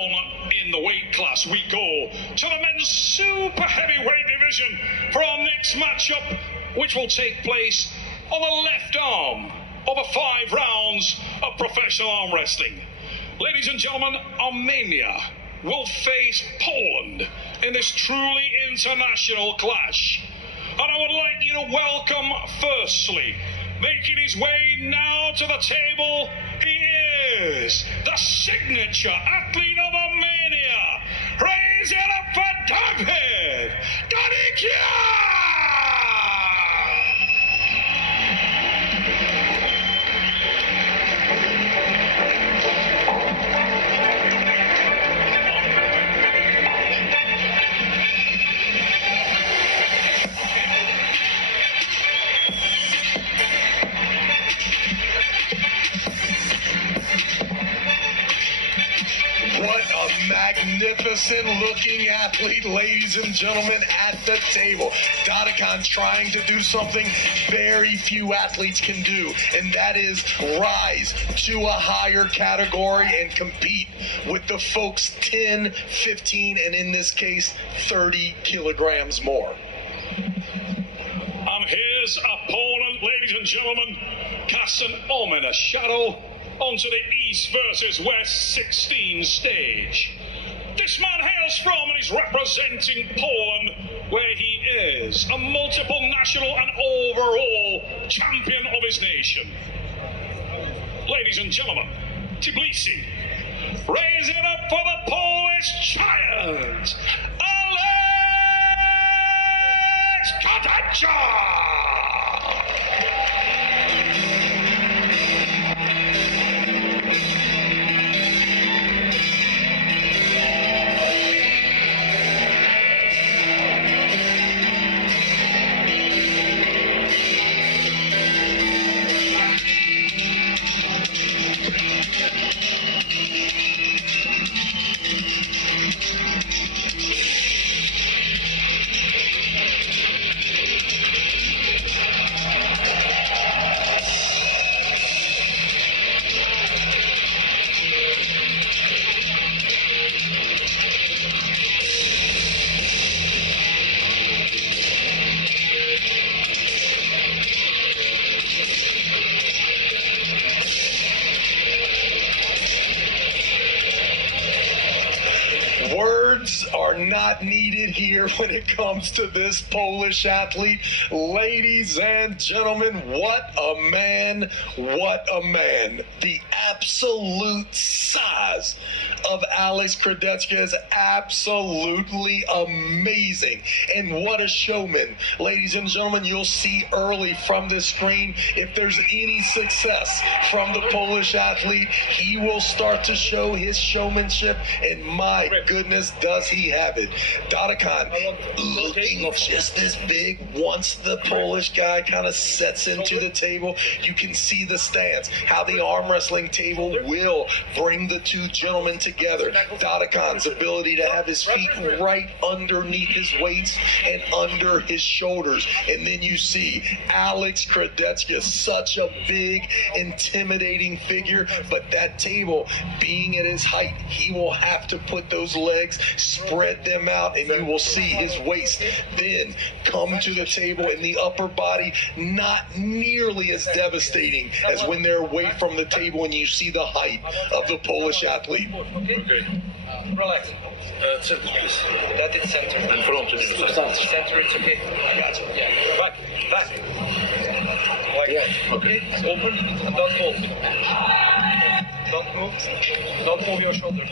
In the weight class, we go to the men's super heavyweight division for our next matchup, which will take place on the left arm over 5 rounds of professional arm wrestling. Ladies and gentlemen, Armenia will face Poland in this truly international clash. And I would like you to welcome, firstly, making his way now to the table, he is the signature athlete of Armenia. Raise it up for Devid Dedikyan! What a magnificent looking athlete, ladies and gentlemen, at the table. Dedikyan trying to do something very few athletes can do, and that is rise to a higher category and compete with the folks 10, 15, and in this case, 30 kilograms more. And his opponent, ladies and gentlemen, casts an ominous shadow onto the East versus West 16 stage. This man hails from and is representing Poland, where he is a multiple national and overall champion of his nation. Ladies and gentlemen, Tbilisi, raise it up for the Polish giant, Alex Kurdecha! Words are not needed here when it comes to this Polish athlete. Ladies and gentlemen, what a man, what a man. The absolute size of Alex Kurdecha is absolutely amazing. And what a showman. Ladies and gentlemen, you'll see early from this screen, if there's any success from the Polish athlete, he will start to show his showmanship, and my goodness, does he have it. Dedikyan looking just as big. Once the Polish guy kind of sets into the table, you can see the stance, how the arm wrestling table will bring the two gentlemen together. Dedikyan's ability to have his feet right underneath his waist and under his shoulders. And then you see Alex Kurdecha, such a big, intimidating figure, but that table being at his height, he will have to put those legs, spread them out, and you will see his waist then come to the table, and the upper body not nearly as devastating as when they're away from the table and you see the height of the Polish athlete. Okay. Relax. Center, please. That is center. And front. Center, it's okay. I got you. Yeah. Back. Like that. Okay. Open and don't move. Don't move. Don't move your shoulders.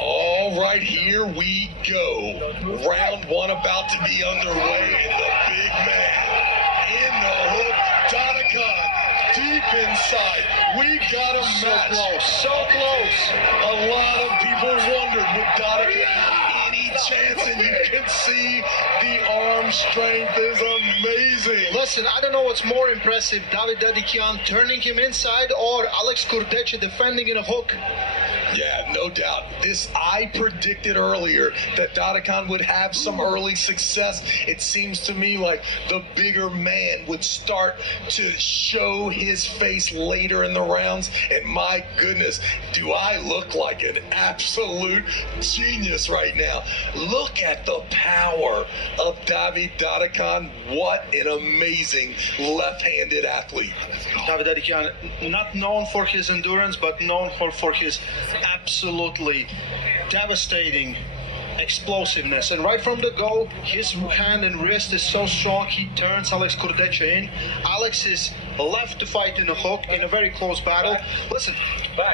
All right, here we go. Round one about to be underway, and the big man in the hook. Dedikyan deep inside. We got a match. So close. A lot of people wondered with Dedikyan any chance, and you can see the arm strength is amazing. Listen, I don't know what's more impressive, Devid Dedikyan turning him inside or Alex Kurdecha defending in a hook. Yeah, no doubt. I predicted earlier that Dedikyan would have some early success. It seems to me like the bigger man would start to show his face later in the rounds. And my goodness, do I look like an absolute genius right now. Look at the power of Devid Dedikyan. What an amazing left-handed athlete. Devid Dedikyan, not known for his endurance, but known for his absolutely devastating explosiveness. And right from the go, his hand and wrist is so strong, he turns Alex Kurdecha in. Alex is left to fight in a hook in a very close battle. Listen,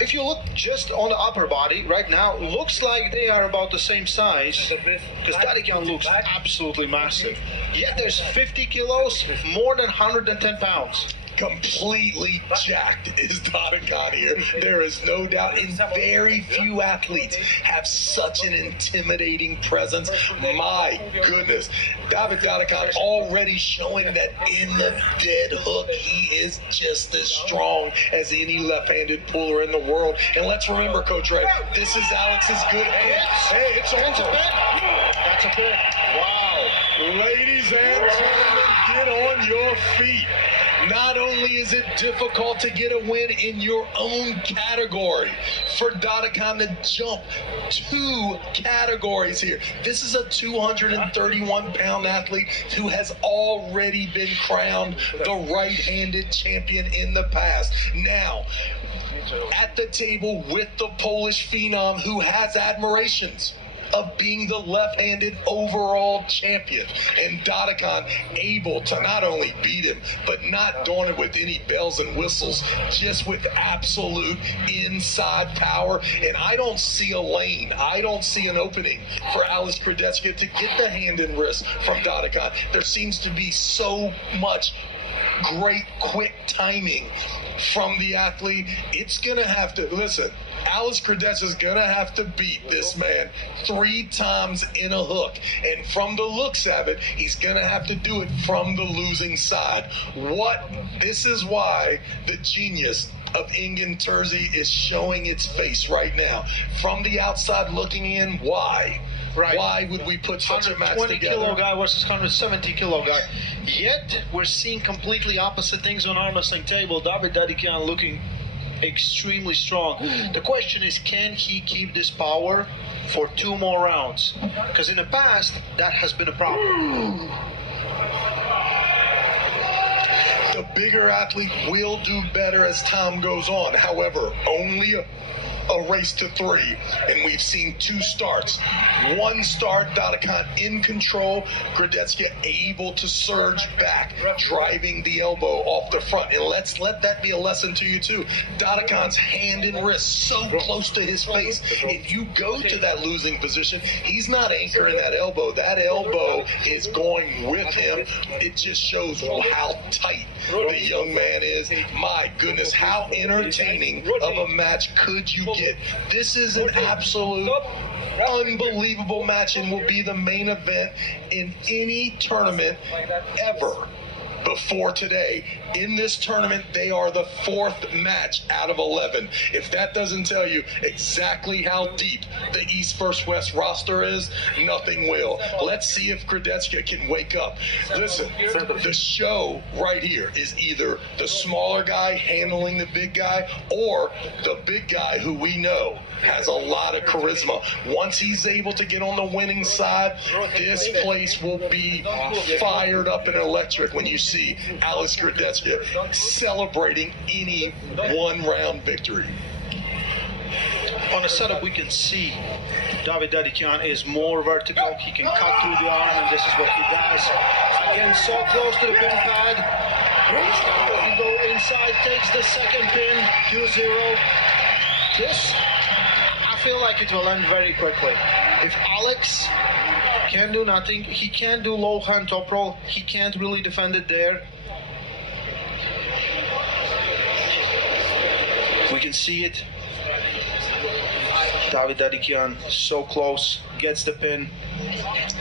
if you look just on the upper body right now, looks like they are about the same size, because Dedikyan looks absolutely massive. Yet there's 50 kilos, more than 110 pounds. Completely jacked is Dedikyan here. There is no doubt, and very few athletes have such an intimidating presence. My goodness, Devid Dedikyan already showing that in the dead hook, he is just as strong as any left-handed puller in the world. And let's remember, Coach Ray, this is Alex's good hand. Hey, it's over. That's a bit. Wow. Ladies and gentlemen, get on your feet. Not only is it difficult to get a win in your own category, for Dedikyan to jump 2 categories here. This is a 231-pound athlete who has already been crowned the right-handed champion in the past. Now, at the table with the Polish phenom who has admirations of being the left-handed overall champion, and Dedikyan able to not only beat him, but not doing it with any bells and whistles, just with absolute inside power. And I don't see a lane, I don't see an opening for Alex Kurdecha to get the hand and wrist from Dedikyan. There seems to be so much great quick timing from the athlete. It's gonna have to, listen, Alex Kurdecha is going to have to beat this man 3 times in a hook. And from the looks of it, he's going to have to do it from the losing side. This is why the genius of Ingen Terzi is showing its face right now. From the outside looking in, why? Right. Why would we put such a match together? 120 kilo guy versus 170 kilo guy. Yet, we're seeing completely opposite things on arm wrestling table. Devid Dedikyan looking extremely strong. The question is, can he keep this power for 2 more rounds? Because in the past, that has been a problem. The bigger athlete will do better as time goes on. However, only a race to 3, and we've seen 2 starts. 1 start, Dedikyan in control, Kurdecha able to surge back, driving the elbow off the front. And let's let that be a lesson to you too. Dedikyan's hand and wrist so close to his face. If you go to that losing position, he's not anchoring that elbow. That elbow is going with him. It just shows how tight the young man is. My goodness, how entertaining of a match could you get? This is an absolute unbelievable match and will be the main event in any tournament ever before today. In this tournament, they are the 4th match out of 11. If that doesn't tell you exactly how deep the East vs. West roster is, nothing will. Let's see if Kurdecha can wake up. Listen, the show right here is either the smaller guy handling the big guy, or the big guy who we know has a lot of charisma. Once he's able to get on the winning side, this place will be fired up and electric when you see Alex Kurdecha celebrating any 1-round victory. On the setup, we can see Devid Dedikyan is more vertical. He can cut through the arm, and this is what he does. Again, so close to the pin pad. He go inside, takes the second pin, 2-0. This, I feel like it will end very quickly. If Alex can do nothing, he can't do low hand top roll, he can't really defend it there. We can see it. Devid Dedikyan so close, gets the pin.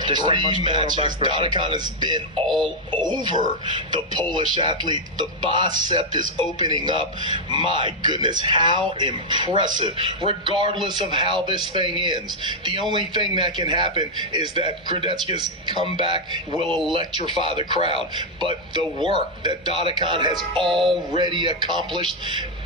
This time much 3 more on matches. back pressure. Dedikyan has been all over the Polish athlete. The bicep is opening up. My goodness, how impressive. Regardless of how this thing ends, the only thing that can happen is that Kurdecha's comeback will electrify the crowd. But the work that Dedikyan has already accomplished,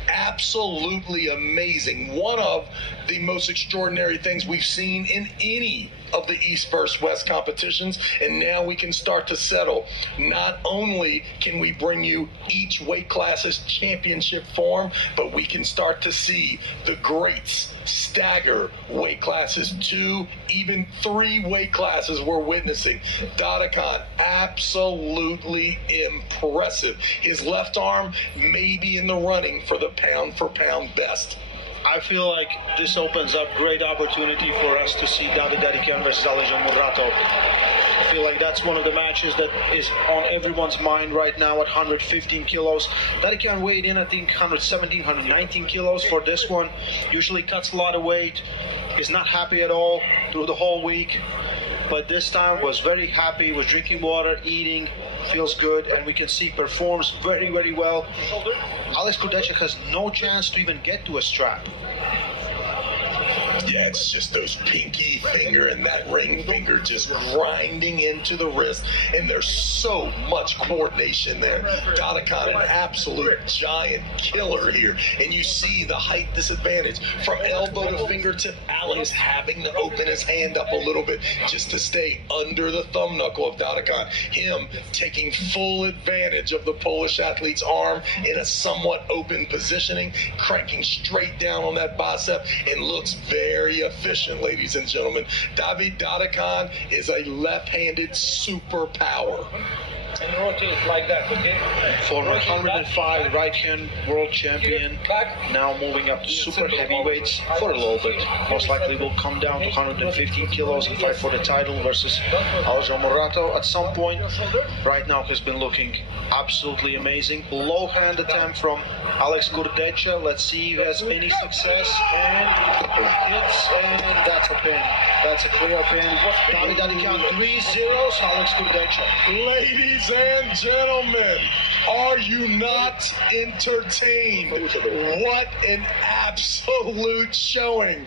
absolutely amazing. One of the most extraordinary things we've seen in any of the East versus West competitions, and now we can start to settle. Not only can we bring you each weight class's championship form, but we can start to see the greats stagger weight classes. 2, even 3 weight classes we're witnessing. Dedikyan, absolutely impressive. His left arm may be in the running for the pound-for-pound best. I feel like this opens up great opportunity for us to see Devid Dedikyan versus Alex Kurdecha. I feel like that's one of the matches that is on everyone's mind right now at 115 kilos. Dedikyan weighed in, I think, 117, 119 kilos for this one. Usually cuts a lot of weight. Is not happy at all through the whole week. But this time was very happy, was drinking water, eating, feels good, and we can see performs very, very well. Alex Kurdecha has no chance to even get to a strap. Yeah, it's just those pinky finger and that ring finger just grinding into the wrist, and there's so much coordination there. Dedikyan, an absolute giant killer here, and you see the height disadvantage from elbow to fingertip. Alex having to open his hand up a little bit just to stay under the thumb knuckle of Dedikyan. Him taking full advantage of the Polish athlete's arm in a somewhat open positioning, cranking straight down on that bicep, and looks very efficient, ladies and gentlemen. Devid Dedikyan is a left-handed superpower. And rotate like that, okay? Former 105 right-hand world champion, now moving up to super heavyweights for a little bit. Most likely will come down to 115 kilos and fight for the title versus Alex Kurdecha at some point. Right now has been looking absolutely amazing. Low hand attempt from Alex Kurdecha. Let's see if he has any success. And hits, and that's a pin. That's a clear pin. Devid Dedikyan 3-0, Alex Kurdecha. Ladies and gentlemen, are you not entertained? What an absolute showing.